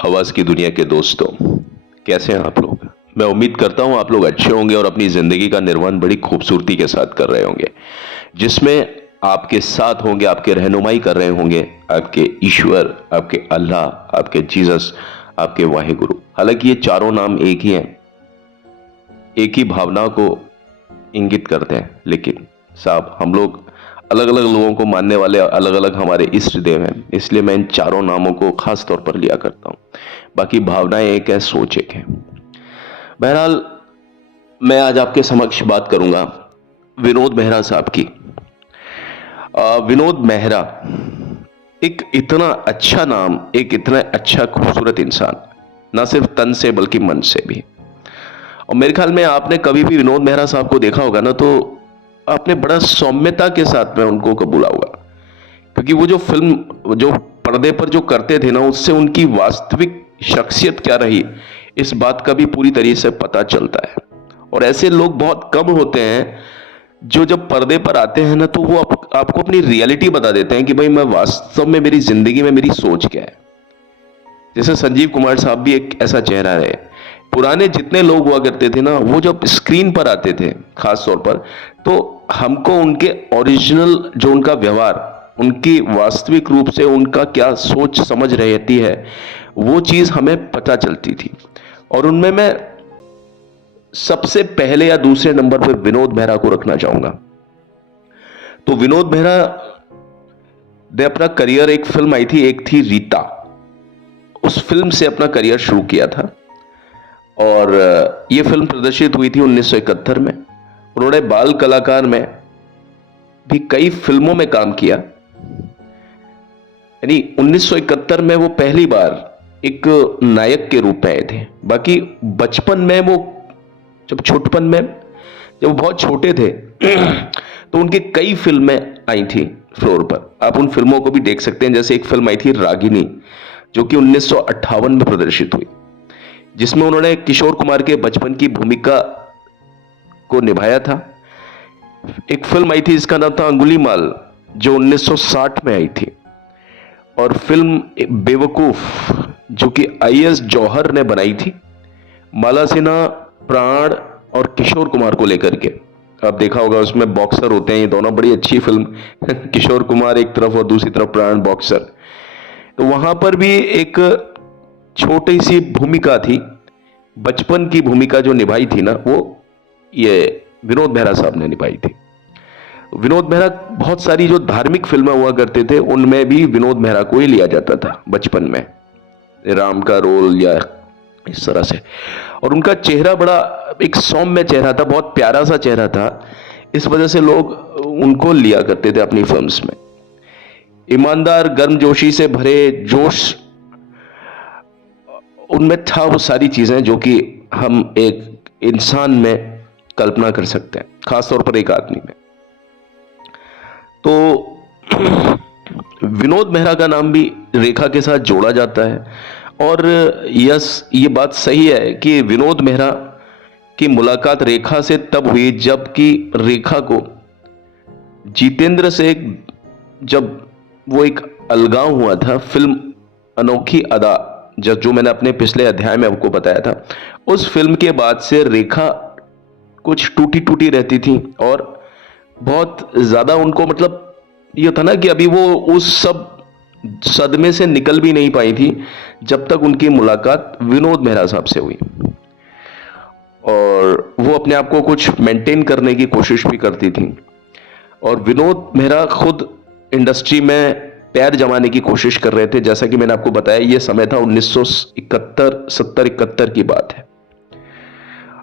आवाज की दुनिया के दोस्तों, कैसे हैं आप लोग। मैं उम्मीद करता हूं आप लोग अच्छे होंगे और अपनी जिंदगी का निर्वहन बड़ी खूबसूरती के साथ कर रहे होंगे, जिसमें आपके साथ होंगे, आपके रहनुमाई कर रहे होंगे आपके ईश्वर, आपके अल्लाह, आपके जीसस, आपके वाहे गुरु। हालांकि ये चारों नाम एक ही हैं, एक ही भावना को इंगित करते हैं, लेकिन साहब हम लोग अलग अलग लोगों को मानने वाले अलग अलग हमारे इष्ट देव हैं, इसलिए मैं इन चारों नामों को खास तौर पर लिया करता हूं। बाकी भावनाएं एक है, सोच एक है। बहरहाल, मैं आज आपके समक्ष बात करूंगा विनोद मेहरा साहब की। विनोद मेहरा एक इतना अच्छा नाम, एक इतना अच्छा खूबसूरत इंसान, ना सिर्फ तन से बल्कि मन से भी। और मेरे ख्याल में आपने कभी भी विनोद मेहरा साहब को देखा होगा ना, तो आपने बड़ा सौम्यता के साथ में उनको कबूला होगा, क्योंकि वो जो फिल्म जो पर्दे पर जो करते थे ना, उससे उनकी वास्तविक शख्सियत क्या रही, इस बात का भी पूरी तरीके से पता चलता है। और ऐसे लोग बहुत कम होते हैं जो जब पर्दे पर आते हैं ना, तो वो आपको अपनी रियलिटी बता देते हैं कि भाई मैं वास्तव में मेरी जिंदगी में मेरी सोच क्या है। जैसे संजीव कुमार साहब भी एक ऐसा चेहरा है। पुराने जितने लोग हुआ करते थे ना, वो जब स्क्रीन पर आते थे खास तौर पर, तो हमको उनके ओरिजिनल जो उनका व्यवहार, उनकी वास्तविक रूप से उनका क्या सोच समझ रहती है, वो चीज हमें पता चलती थी। और उनमें मैं सबसे पहले या दूसरे नंबर पर विनोद मेहरा को रखना चाहूंगा। तो विनोद मेहरा ने अपना करियर, एक फिल्म आई थी, एक थी रीता, उस फिल्म से अपना करियर शुरू किया था। और यह फिल्म प्रदर्शित हुई थी 1971 में। उन्होंने बाल कलाकार में भी कई फिल्मों में काम किया। यानी 1971 में वो पहली बार एक नायक के रूप में आए थे। बाकी बचपन में वो, जब छोटपन में, जब वो बहुत छोटे थे तो उनकी कई फिल्में आई थी फ्लोर पर। आप उन फिल्मों को भी देख सकते हैं। जैसे एक फिल्म आई थी रागिनी, जो कि 1958 में प्रदर्शित हुई, जिसमें उन्होंने किशोर कुमार के बचपन की भूमिका को निभाया था। एक फिल्म आई थी जिसका नाम था अंगुलीमाल, जो 1960 में आई थी। और फिल्म बेवकूफ, जो कि आईएस जौहर ने बनाई थी, माला सिन्हा, प्राण और किशोर कुमार को लेकर के। आप देखा होगा उसमें बॉक्सर होते हैं ये दोनों, बड़ी अच्छी फिल्म किशोर कुमार एक तरफ और दूसरी तरफ प्राण बॉक्सर। तो वहां पर भी एक छोटी सी भूमिका थी, बचपन की भूमिका जो निभाई थी ना, वो ये विनोद मेहरा साहब ने निभाई थी। विनोद मेहरा, बहुत सारी जो धार्मिक फिल्में हुआ करते थे उनमें भी विनोद मेहरा को ही लिया जाता था बचपन में, राम का रोल या इस तरह से। और उनका चेहरा बड़ा एक सौम्य चेहरा था, बहुत प्यारा सा चेहरा था, इस वजह से लोग उनको लिया करते थे अपनी फिल्म्स में। ईमानदार, गर्मजोशी से भरे जोश उनमें था, वो सारी चीजें जो कि हम एक इंसान में कल्पना कर सकते हैं, खासतौर पर एक आदमी में। तो विनोद मेहरा का नाम भी रेखा के साथ जोड़ा जाता है। और यस, ये बात सही है कि विनोद मेहरा की मुलाकात रेखा से तब हुई जबकि रेखा को जितेंद्र से जब वो एक अलगाव हुआ था, फिल्म अनोखी अदा, जो मैंने अपने पिछले अध्याय में आपको बताया था, उस फिल्म के बाद से रेखा कुछ टूटी टूटी रहती थी और बहुत ज्यादा उनको, मतलब ये था ना कि अभी वो उस सब सदमे से निकल भी नहीं पाई थी जब तक उनकी मुलाकात विनोद मेहरा साहब से हुई। और वो अपने आप को कुछ मेंटेन करने की कोशिश भी करती थी। और विनोद मेहरा खुद इंडस्ट्री में पैर जमाने की कोशिश कर रहे थे। जैसा कि मैंने आपको बताया, यह समय था 1971 की बात है।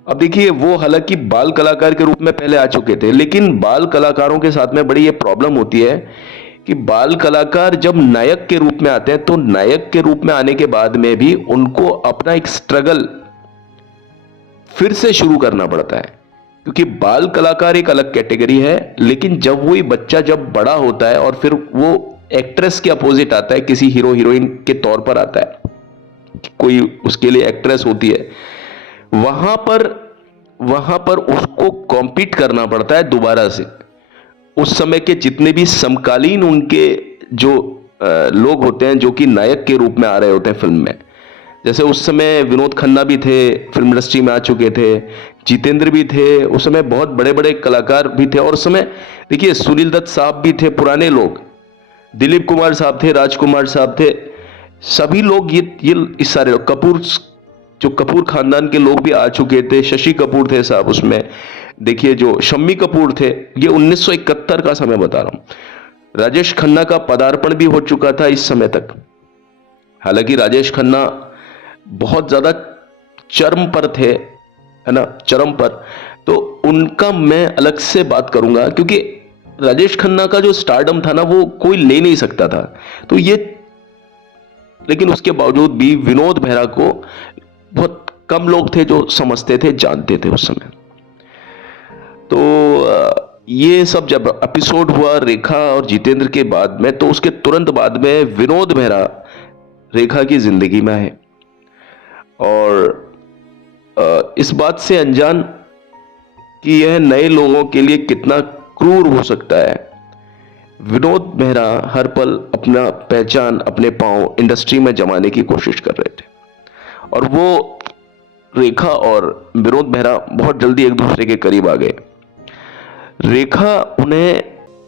अब देखिए, वो हालांकि बाल कलाकार के रूप में पहले आ चुके थे, लेकिन बाल कलाकारों के साथ में बड़ी ये प्रॉब्लम होती है कि बाल कलाकार जब नायक के रूप में आते हैं, तो नायक के रूप में आने के बाद में भी उनको अपना एक स्ट्रगल फिर से शुरू करना पड़ता है, क्योंकि बाल कलाकार एक अलग कैटेगरी है। लेकिन जब वही बच्चा जब बड़ा होता है और फिर वो एक्ट्रेस के अपोजिट आता है, किसी हीरो हीरोइन के तौर पर आता है, कोई उसके लिए एक्ट्रेस होती है, वहां पर उसको कॉम्पीट करना पड़ता है दोबारा से। उस समय के जितने भी समकालीन उनके जो लोग होते हैं, जो कि नायक के रूप में आ रहे होते हैं फिल्म में, जैसे उस समय विनोद खन्ना भी थे, फिल्म इंडस्ट्री में आ चुके थे, जितेंद्र भी थे, उस समय बहुत बड़े बड़े कलाकार भी थे। और उस समय देखिए सुनील दत्त साहब भी थे, पुराने लोग, दिलीप कुमार साहब थे, राजकुमार साहब थे, सभी लोग ये इस सारे लोग, कपूर, जो कपूर खानदान के लोग भी आ चुके थे, शशि कपूर थे साहब उसमें, देखिए जो शम्मी कपूर थे। ये 1971 का समय बता रहा हूं। राजेश खन्ना का पदार्पण भी हो चुका था इस समय तक। हालांकि राजेश खन्ना बहुत ज्यादा चरम पर थे, है ना, चरम पर, तो उनका मैं अलग से बात करूंगा, क्योंकि राजेश खन्ना का जो स्टारडम था ना वो कोई ले नहीं सकता था। तो ये, लेकिन उसके बावजूद भी विनोद मेहरा को बहुत कम लोग थे जो समझते थे, जानते थे उस समय। तो ये सब जब एपिसोड हुआ रेखा और जितेंद्र के बाद में, तो उसके तुरंत बाद में विनोद मेहरा रेखा की जिंदगी में आए। और इस बात से अनजान कि यह नए लोगों के लिए कितना क्रूर हो सकता है, विनोद मेहरा हर पल अपना पहचान, अपने पांव इंडस्ट्री में जमाने की कोशिश कर रहे थे। और वो रेखा और विनोद मेहरा बहुत जल्दी एक दूसरे के करीब आ गए। रेखा उन्हें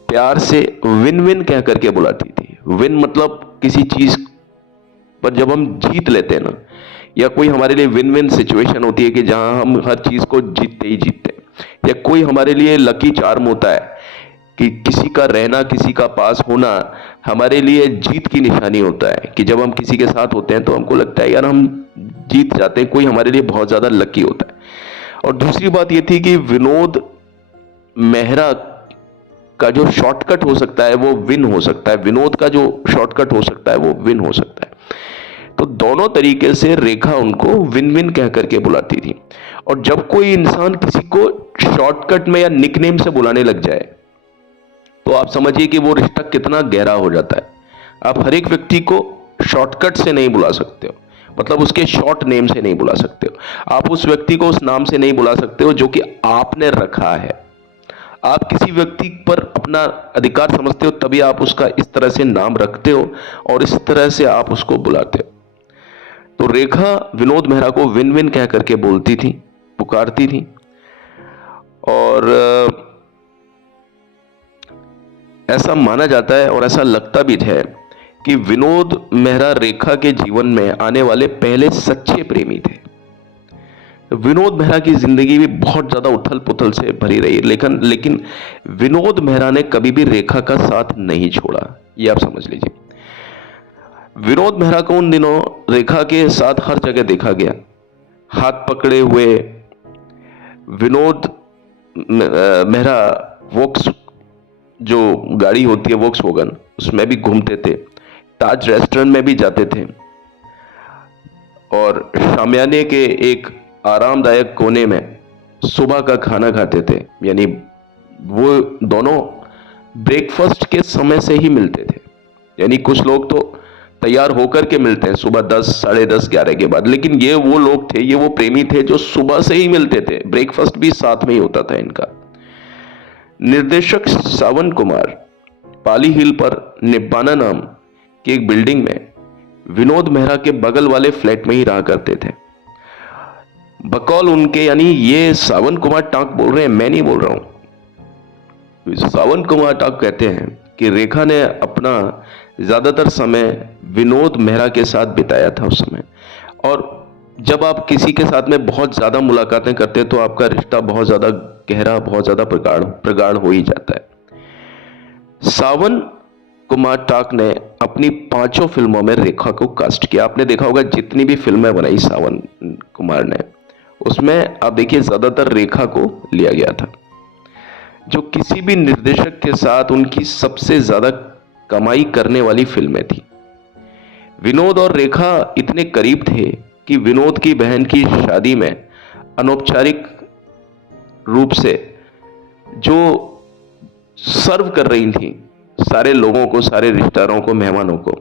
प्यार से विन विन कह करके बुलाती थी। विन मतलब किसी चीज पर जब हम जीत लेते हैं ना, या कोई हमारे लिए विन विन सिचुएशन होती है कि जहां हम हर चीज को जीतते ही जीतते हैं, या कोई हमारे लिए लकी चार्म होता है कि किसी का रहना, किसी का पास होना हमारे लिए जीत की निशानी होता है, कि जब हम किसी के साथ होते हैं तो हमको लगता है यार हम जीत जाते हैं, कोई हमारे लिए बहुत ज्यादा लकी होता है। और दूसरी बात यह थी कि विनोद मेहरा का जो शॉर्टकट हो सकता है वो विन हो सकता है, विनोद का जो शॉर्टकट हो सकता है वो विन हो सकता है। तो दोनों तरीके से रेखा उनको विन विन कह करके बुलाती थी। और जब कोई इंसान किसी को शॉर्टकट में या निकनेम से बुलाने लग जाए तो आप समझिए कि वो रिश्ता कितना गहरा हो जाता है। आप हर एक व्यक्ति को शॉर्टकट से नहीं बुला सकते हो, मतलब उसके शॉर्ट नेम से नहीं बुला सकते हो। आप उस व्यक्ति को उस नाम से नहीं बुला सकते हो जो कि आपने रखा है। आप किसी व्यक्ति पर अपना अधिकार समझते हो तभी आप उसका इस तरह से नाम रखते हो और इस तरह से आप उसको बुलाते हो। तो रेखा विनोद मेहरा को विन विन कह करके बोलती थी, पुकारती थी। और ऐसा माना जाता है और ऐसा लगता भी है कि विनोद मेहरा रेखा के जीवन में आने वाले पहले सच्चे प्रेमी थे। विनोद मेहरा की जिंदगी भी बहुत ज्यादा उथल पुथल से भरी रही, लेकिन विनोद मेहरा ने कभी भी रेखा का साथ नहीं छोड़ा, ये आप समझ लीजिए। विनोद मेहरा को उन दिनों रेखा के साथ हर जगह देखा गया, हाथ पकड़े हुए। विनोद मेहरा वोक्स जो गाड़ी होती है वोक्सवैगन, उसमें भी घूमते थे, ताज रेस्टोरेंट में भी जाते थे, और शामियाने के एक आरामदायक कोने में सुबह का खाना खाते थे। यानी वो दोनों ब्रेकफास्ट के समय से ही मिलते थे। यानी कुछ लोग तो तैयार होकर के मिलते हैं सुबह 10, साढ़े 10, 11 के बाद, लेकिन ये वो लोग थे, ये वो प्रेमी थे जो सुबह से ही मिलते थे, ब्रेकफास्ट भी साथ में ही होता था इनका। निर्देशक सावन कुमार पाली हिल पर निब्बाना नाम की एक बिल्डिंग में विनोद मेहरा के बगल वाले फ्लैट में ही रहा करते थे। बकौल उनके, यानी ये सावन कुमार टाक बोल रहे हैं, मैं नहीं बोल रहा हूं, सावन कुमार टाक कहते हैं कि रेखा ने अपना ज्यादातर समय विनोद मेहरा के साथ बिताया था उस समय। और जब आप किसी के साथ में बहुत ज्यादा मुलाकातें करते हैं तो आपका रिश्ता बहुत ज्यादा गहरा, बहुत ज्यादा प्रगाढ़ हो ही जाता है। सावन कुमार टाक ने अपनी 5 फिल्मों में रेखा को कास्ट किया। आपने देखा होगा जितनी भी फिल्में बनाई सावन कुमार ने, उसमें आप देखिए ज्यादातर रेखा को लिया गया था, जो किसी भी निर्देशक के साथ उनकी सबसे ज्यादा कमाई करने वाली फिल्में थी। विनोद और रेखा इतने करीब थे कि विनोद की बहन की शादी में अनौपचारिक रूप से जो सर्व कर रही थी सारे लोगों को, सारे रिश्तेदारों को, मेहमानों को,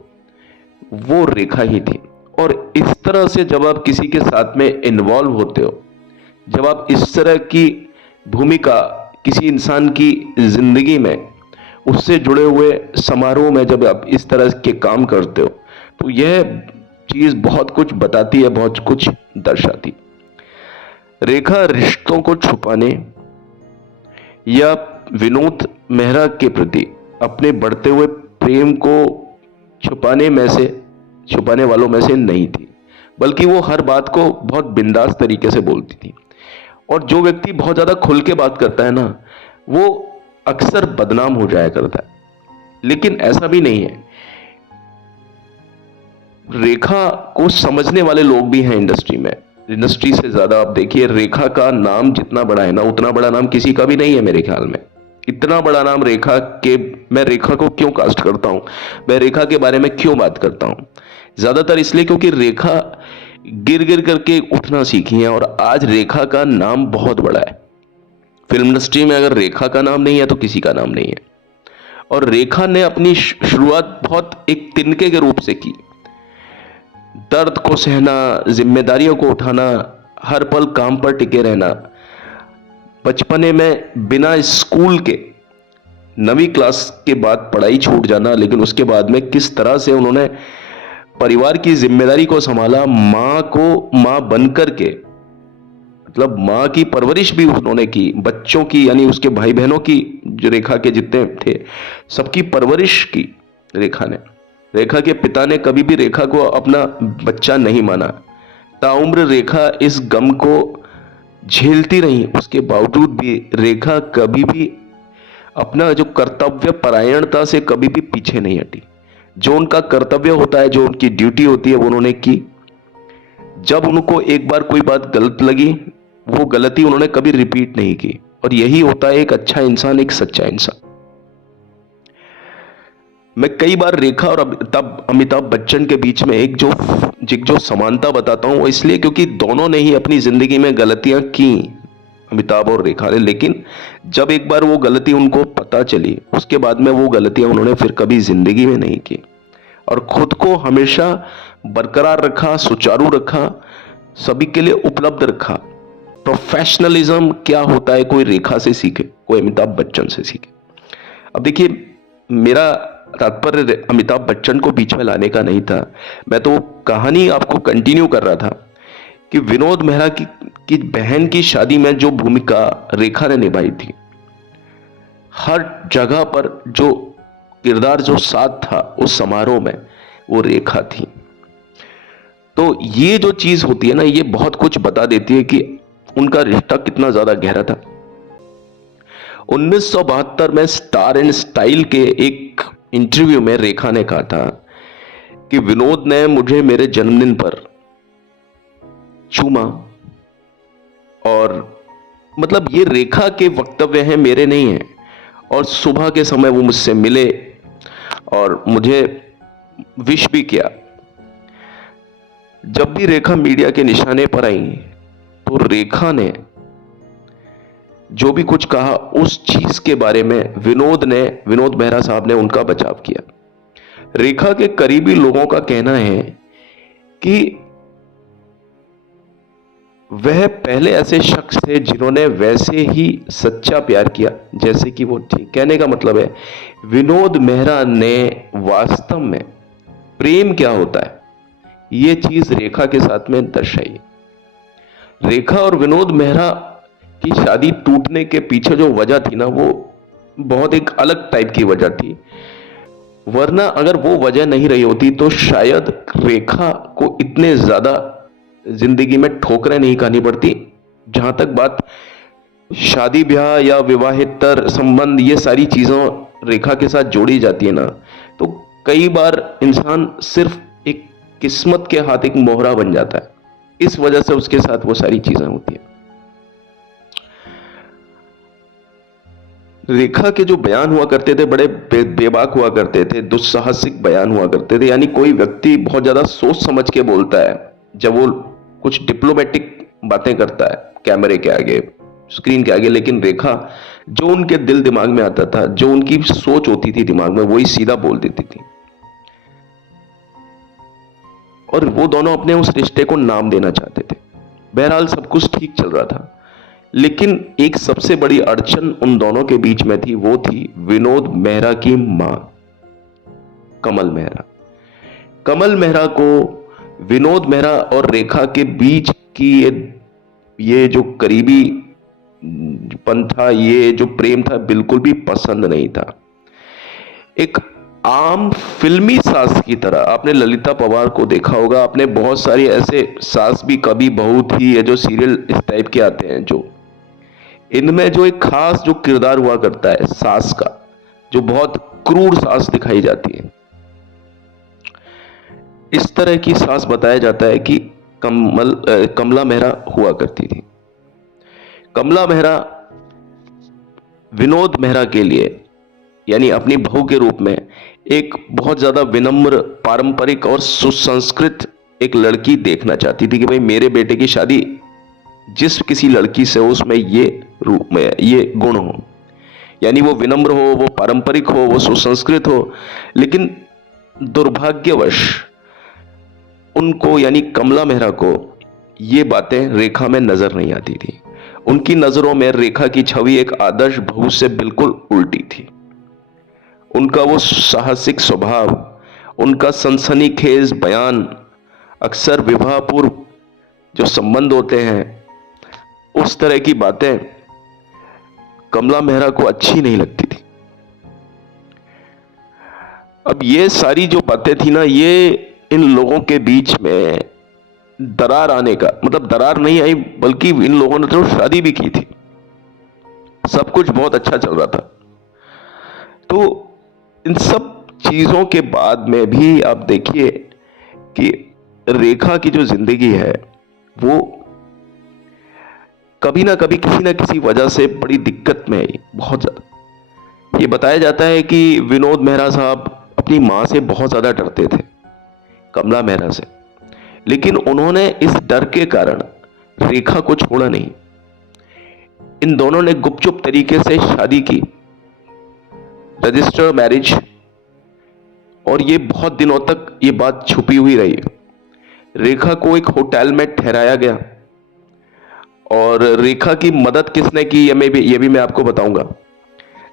वो रेखा ही थी। और इस तरह से जब आप किसी के साथ में इन्वॉल्व होते हो, जब आप इस तरह की भूमिका किसी इंसान की जिंदगी में, उससे जुड़े हुए समारोह में जब आप इस तरह के काम करते हो, तो यह चीज बहुत कुछ बताती है, बहुत कुछ दर्शाती। रेखा रिश्तों को छुपाने या विनोद मेहरा के प्रति अपने बढ़ते हुए प्रेम को छुपाने वालों में से नहीं थी, बल्कि वो हर बात को बहुत बिंदास तरीके से बोलती थी। और जो व्यक्ति बहुत ज्यादा खुल के बात करता है ना, वो अक्सर बदनाम हो जाया करता है। लेकिन ऐसा भी नहीं है। रेखा को समझने वाले लोग भी हैं इंडस्ट्री में। इंडस्ट्री से ज्यादा आप देखिए, रेखा का नाम जितना बड़ा है ना, उतना बड़ा नाम किसी का भी नहीं है मेरे ख्याल में। इतना बड़ा नाम रेखा के, मैं रेखा को क्यों कास्ट करता हूं, मैं रेखा के बारे में क्यों बात करता हूं, ज्यादातर इसलिए क्योंकि रेखा गिर गिर करके उठना सीखी है और आज रेखा का नाम बहुत बड़ा है। फिल्म इंडस्ट्री में अगर रेखा का नाम नहीं है तो किसी का नाम नहीं है। और रेखा ने अपनी शुरुआत बहुत एक तिनके के रूप से की। दर्द को सहना, जिम्मेदारियों को उठाना, हर पल काम पर टिके रहना, बचपने में बिना स्कूल के 9वीं क्लास के बाद पढ़ाई छूट जाना, लेकिन उसके बाद में किस तरह से उन्होंने परिवार की जिम्मेदारी को संभाला, मां को मां बनकर के, मतलब मां की परवरिश भी उन्होंने की, बच्चों की यानी उसके भाई बहनों की, जो रेखा के जितने थे सबकी परवरिश की रेखा ने। रेखा के पिता ने कभी भी रेखा को अपना बच्चा नहीं माना। ताउम्र रेखा इस गम को झेलती रही, उसके बावजूद भी रेखा कभी भी अपना जो कर्तव्य परायणता से कभी भी पीछे नहीं हटी। जो उनका कर्तव्य होता है, जो उनकी ड्यूटी होती है, वो उन्होंने की। जब उनको एक बार कोई बात गलत लगी, वो गलती उन्होंने कभी रिपीट नहीं की। और यही होता है एक अच्छा इंसान, एक सच्चा इंसान। मैं कई बार रेखा और अमिताभ बच्चन के बीच में एक जो समानता बताता हूं, वो इसलिए क्योंकि दोनों ने ही अपनी जिंदगी में गलतियां की, अमिताभ और रेखा ने। लेकिन जब एक बार वो गलती उनको पता चली, उसके बाद में वो गलतियां उन्होंने फिर कभी जिंदगी में नहीं की और खुद को हमेशा बरकरार रखा, सुचारू रखा, सभी के लिए उपलब्ध रखा। प्रोफेशनलिज्म क्या होता है, कोई रेखा से सीखे, कोई अमिताभ बच्चन से सीखे। अब देखिए, मेरा तात्पर्य अमिताभ बच्चन को बीच में लाने का नहीं था। मैं तो कहानी आपको कंटिन्यू कर रहा था कि विनोद मेहरा की बहन की शादी में जो भूमिका रेखा ने निभाई थी, हर जगह पर जो किरदार, जो साथ था उस समारोह में, वो रेखा थी। तो ये जो चीज होती है ना, ये बहुत कुछ बता देती है कि उनका रिश्ता कितना ज्यादा गहरा था। 1972 में स्टार एंड स्टाइल के एक इंटरव्यू में रेखा ने कहा था कि विनोद ने मुझे मेरे जन्मदिन पर चूमा। और मतलब ये रेखा के वक्तव्य हैं, मेरे नहीं हैं। और सुबह के समय वो मुझसे मिले और मुझे विश भी किया। जब भी रेखा मीडिया के निशाने पर आई तो रेखा ने जो भी कुछ कहा, उस चीज के बारे में विनोद मेहरा साहब ने उनका बचाव किया। रेखा के करीबी लोगों का कहना है कि वह पहले ऐसे शख्स थे जिन्होंने वैसे ही सच्चा प्यार किया जैसे कि वो थी। कहने का मतलब है, विनोद मेहरा ने वास्तव में प्रेम क्या होता है, ये चीज रेखा के साथ में दर्शाई। रेखा और विनोद मेहरा की शादी टूटने के पीछे जो वजह थी ना, वो बहुत एक अलग टाइप की वजह थी। वरना अगर वो वजह नहीं रही होती तो शायद रेखा को इतने ज्यादा जिंदगी में ठोकरें नहीं खानी पड़ती। जहां तक बात शादी ब्याह या विवाहेतर संबंध, ये सारी चीजों रेखा के साथ जोड़ी जाती है ना, तो कई बार इंसान सिर्फ एक किस्मत के हाथ एक मोहरा बन जाता है। इस वजह से उसके साथ वो सारी चीजें होती हैं। रेखा के जो बयान हुआ करते थे बड़े बेबाक हुआ करते थे, दुस्साहसिक बयान हुआ करते थे। यानी कोई व्यक्ति बहुत ज्यादा सोच समझ के बोलता है जब वो कुछ डिप्लोमेटिक बातें करता है कैमरे के आगे, स्क्रीन के आगे, लेकिन रेखा जो उनके दिल दिमाग में आता था, जो उनकी सोच होती थी दिमाग में, वही सीधा बोल देती थी। और वो दोनों अपने उस रिश्ते को नाम देना चाहते थे। बहरहाल सब कुछ ठीक चल रहा था, लेकिन एक सबसे बड़ी अड़चन उन दोनों के बीच में थी। वो थी विनोद मेहरा की मां, कमल मेहरा। कमल मेहरा को विनोद मेहरा और रेखा के बीच की ये जो करीबी पन था, ये जो प्रेम था, बिल्कुल भी पसंद नहीं था। एक आम फिल्मी सास की तरह आपने ललिता पवार को देखा होगा, आपने बहुत सारी ऐसे सास भी कभी बहू थी, या जो सीरियल इस टाइप के आते हैं, जो इनमें जो एक खास जो किरदार हुआ करता है सास का, जो बहुत क्रूर सास दिखाई जाती है, इस तरह की सास बताया जाता है कि कमला मेहरा हुआ करती थी। कमला मेहरा विनोद मेहरा के लिए, यानी अपनी बहू के रूप में, एक बहुत ज्यादा विनम्र, पारंपरिक और सुसंस्कृत एक लड़की देखना चाहती थी कि भाई मेरे बेटे की शादी जिस किसी लड़की से हो उसमें ये रूप में ये गुण हो, यानी वो विनम्र हो, वो पारंपरिक हो, वो सुसंस्कृत हो। लेकिन दुर्भाग्यवश उनको, यानी कमला मेहरा को, ये बातें रेखा में नजर नहीं आती थी। उनकी नजरों में रेखा की छवि एक आदर्श बहू से बिल्कुल उल्टी थी। उनका वो साहसिक स्वभाव, उनका सनसनीखेज बयान, अक्सर विवाह पूर्व जो संबंध होते हैं, उस तरह की बातें कमला मेहरा को अच्छी नहीं लगती थी। अब ये सारी जो बातें थी ना, ये इन लोगों के बीच में दरार आने का मतलब, दरार नहीं आई बल्कि इन लोगों ने तो शादी भी की थी, सब कुछ बहुत अच्छा चल रहा था। तो इन सब चीजों के बाद में भी आप देखिए कि रेखा की जो जिंदगी है वो कभी ना कभी किसी ना किसी वजह से बड़ी दिक्कत में आई, बहुत ज्यादा। ये बताया जाता है कि विनोद मेहरा साहब अपनी मां से बहुत ज्यादा डरते थे, कमला मेहरा से, लेकिन उन्होंने इस डर के कारण रेखा को छोड़ा नहीं। इन दोनों ने गुपचुप तरीके से शादी की, रजिस्टर मैरिज, और ये बहुत दिनों तक ये बात छुपी हुई रही। रेखा को एक होटल में ठहराया गया, और रेखा की मदद किसने की ये भी मैं आपको बताऊंगा।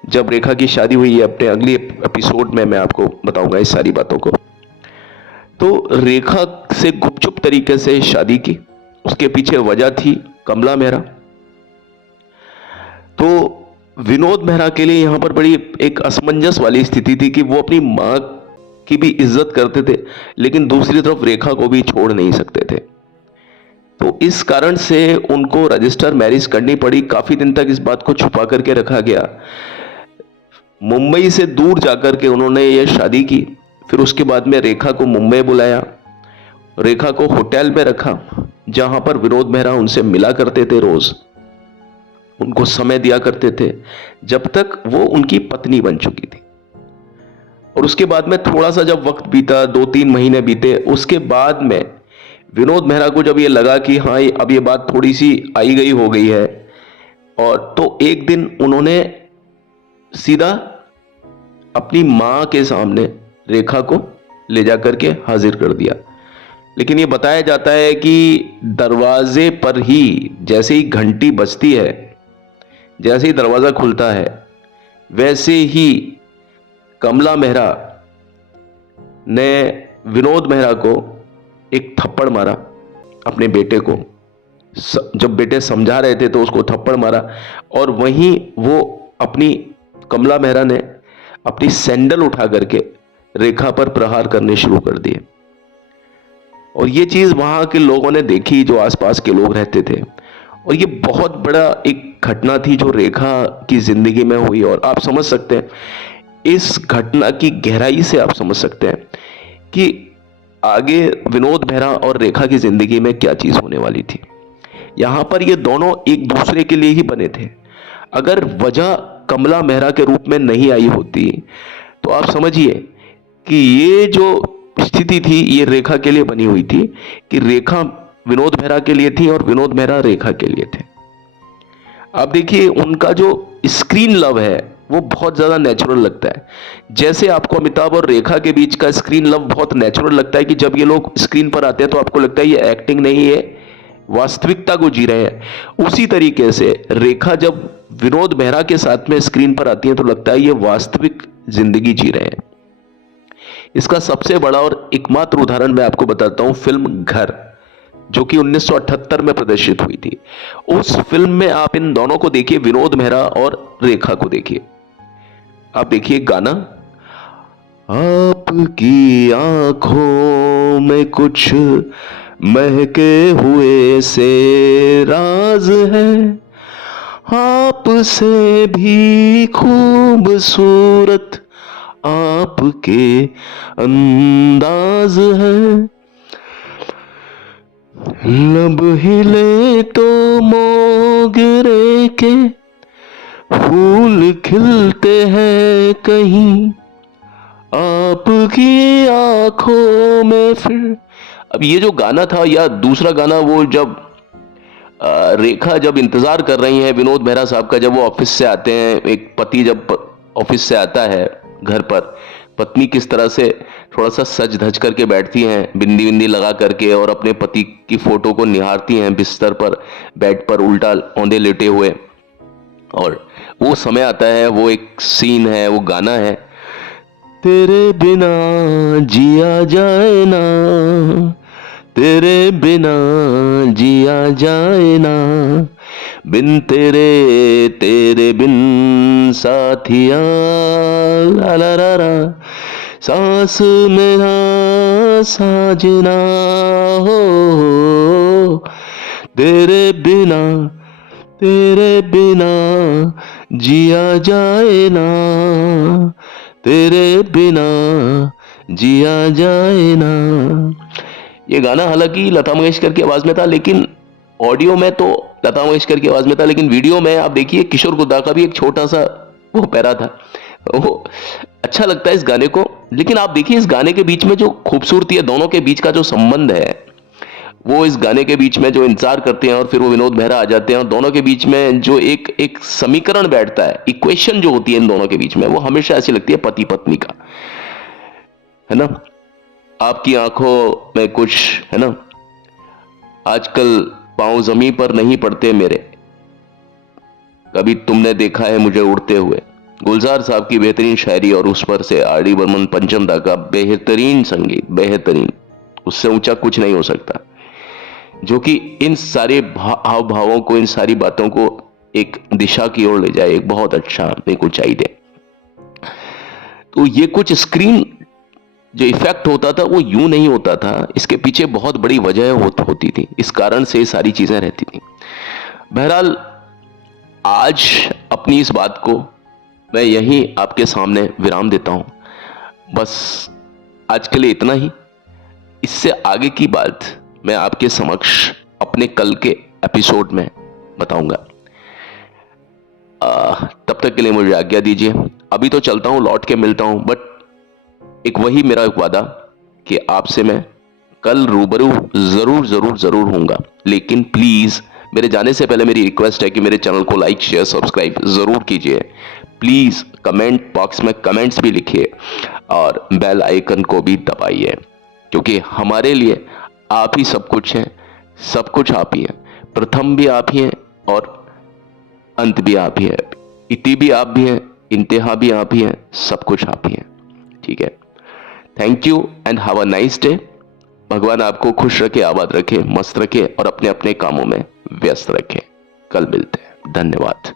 जब रेखा की शादी हुई है, अपने अगले एपिसोड में मैं आपको बताऊंगा इस सारी बातों को। तो रेखा से गुपचुप तरीके से शादी की, उसके पीछे वजह थी कमला मेहरा। तो विनोद मेहरा के लिए यहां पर बड़ी एक असमंजस वाली स्थिति थी कि वो अपनी मां की भी इज्जत करते थे, लेकिन दूसरी तरफ रेखा को भी छोड़ नहीं सकते थे। तो इस कारण से उनको रजिस्टर मैरिज करनी पड़ी। काफी दिन तक इस बात को छुपा करके रखा गया। मुंबई से दूर जाकर के उन्होंने ये शादी की। फिर उसके बाद में रेखा को मुंबई बुलाया, रेखा को होटल में रखा, जहां पर विनोद मेहरा उनसे मिला करते थे, रोज उनको समय दिया करते थे, जब तक वो उनकी पत्नी बन चुकी थी। और उसके बाद में थोड़ा सा जब वक्त बीता, 2-3 महीने बीते, उसके बाद में विनोद मेहरा को जब ये लगा कि हाँ अब ये बात थोड़ी सी आई गई हो गई है, और तो एक दिन उन्होंने सीधा अपनी मां के सामने रेखा को ले जाकर के हाजिर कर दिया। लेकिन ये बताया जाता है कि दरवाजे पर ही जैसे ही घंटी बजती है, जैसे ही दरवाजा खुलता है, वैसे ही कमला मेहरा ने विनोद मेहरा को एक थप्पड़ मारा, अपने बेटे को। जब बेटे समझा रहे थे तो उसको थप्पड़ मारा, और वहीं वो अपनी कमला मेहरा ने अपनी सैंडल उठा करके रेखा पर प्रहार करने शुरू कर दिए। और ये चीज वहां के लोगों ने देखी, जो आसपास के लोग रहते थे, और ये बहुत बड़ा एक घटना थी जो रेखा की जिंदगी में हुई। और आप समझ सकते हैं, इस घटना की गहराई से आप समझ सकते हैं कि आगे विनोद मेहरा और रेखा की जिंदगी में क्या चीज होने वाली थी। यहां पर ये दोनों एक दूसरे के लिए ही बने थे। अगर वजह कमला मेहरा के रूप में नहीं आई होती, तो आप समझिए कि ये जो स्थिति थी ये रेखा के लिए बनी हुई थी, कि रेखा विनोद मेहरा के लिए थी और विनोद मेहरा रेखा के लिए थे। आप देखिए उनका जो स्क्रीन लव है वो बहुत ज्यादा नेचुरल लगता है। जैसे आपको अमिताभ और रेखा के बीच का स्क्रीन लव बहुत नेचुरल लगता है कि जब ये लोग स्क्रीन पर आते हैं तो आपको लगता है ये एक्टिंग नहीं है, वास्तविकता को जी रहे हैं। उसी तरीके से रेखा जब विनोद मेहरा के साथ में स्क्रीन पर आती है तो लगता है ये वास्तविक जिंदगी जी रहे हैं। इसका सबसे बड़ा और एकमात्र उदाहरण मैं आपको बताता हूं, फिल्म घर, जो कि 1978 में प्रदर्शित हुई थी। उस फिल्म में आप इन दोनों को देखिए, विनोद मेहरा और रेखा को देखिए। आप देखिए गाना, आपकी आंखों में कुछ महके हुए से राज है, आपसे भी खूबसूरत आपके अंदाज है, लब हिले तो मोगरे के फूल खिलते हैं कहीं, आपकी आंखों में फिर। अब ये जो गाना था, या दूसरा गाना वो जब रेखा जब इंतजार कर रही हैं विनोद मेहरा साहब का, जब वो ऑफिस से आते हैं, एक पति जब ऑफिस से आता है घर पर, पत्नी किस तरह से थोड़ा सा सज धज करके बैठती हैं, बिंदी बिंदी लगा करके, और अपने पति की फोटो को निहारती हैं बिस्तर पर, बेड पर उल्टा औंधे लेटे हुए। और वो समय आता है, वो एक सीन है, वो गाना है, तेरे बिना जिया जाए ना, तेरे बिना जिया जाए ना, बिन तेरे तेरे बिन साथिया, ला ला ला ला, सांस मेरा साजना हो, तेरे बिना जिया जाए ना, तेरे बिना जिया जाए ना। ये गाना हालांकि लता मंगेशकर की आवाज में था, लेकिन ऑडियो में तो लता मंगेशकर की आवाज में था, लेकिन वीडियो में आप देखिए किशोर कुद्दा का भी एक छोटा सा वो पैरा था। वो अच्छा लगता है इस गाने को। लेकिन आप देखिए इस गाने के बीच में जो खूबसूरती है, दोनों के बीच का जो संबंध है, वो इस गाने के बीच में जो इंतजार करते हैं और फिर वो विनोद मेहरा आ जाते हैं, और दोनों के बीच में जो एक समीकरण बैठता है, इक्वेशन जो होती है इन दोनों के बीच में, वो हमेशा ऐसी लगती है पति पत्नी का, है ना। आपकी आंखों में कुछ, है ना, आजकल पांव जमीन पर नहीं पड़ते मेरे, कभी तुमने देखा है मुझे उड़ते हुए। गुलजार साहब की बेहतरीन शायरी, और उस पर से आर डी बर्मन पंचम दा का बेहतरीन संगीत, बेहतरीन, उससे ऊंचा कुछ नहीं हो सकता, जो कि इन सारे हाव भावों को, इन सारी बातों को एक दिशा की ओर ले जाए, एक बहुत अच्छा एक ऊंचाई दे। तो ये कुछ स्क्रीन जो इफेक्ट होता था वो यूं नहीं होता था, इसके पीछे बहुत बड़ी वजह होती थी, इस कारण से ये सारी चीजें रहती थी। बहरहाल आज अपनी इस बात को मैं यहीं आपके सामने विराम देता हूं। बस आज के लिए इतना ही। इससे आगे की बात मैं आपके समक्ष अपने कल के एपिसोड में बताऊंगा। तब तक के लिए मुझे आज्ञा दीजिए। अभी तो चलता हूं, लौट के मिलता हूं, बट एक वही मेरा एक वादा कि आपसे मैं कल रूबरू जरूर जरूर जरूर होऊंगा। लेकिन प्लीज मेरे जाने से पहले मेरी रिक्वेस्ट है कि मेरे चैनल को लाइक शेयर सब्सक्राइब जरूर कीजिए। प्लीज कमेंट बॉक्स में कमेंट्स भी लिखिए और बेल आइकन को भी दबाइए, क्योंकि हमारे लिए आप ही सब कुछ हैं, सब कुछ आप ही हैं। प्रथम भी आप ही हैं और अंत भी आप ही हैं, इति भी आप भी हैं, इंतहा भी आप ही हैं, सब कुछ आप ही हैं। ठीक है, thank you and have a nice day. भगवान आपको खुश रखे, आबाद रखे, मस्त रखे और अपने अपने कामों में व्यस्त रखे। कल मिलते हैं। धन्यवाद।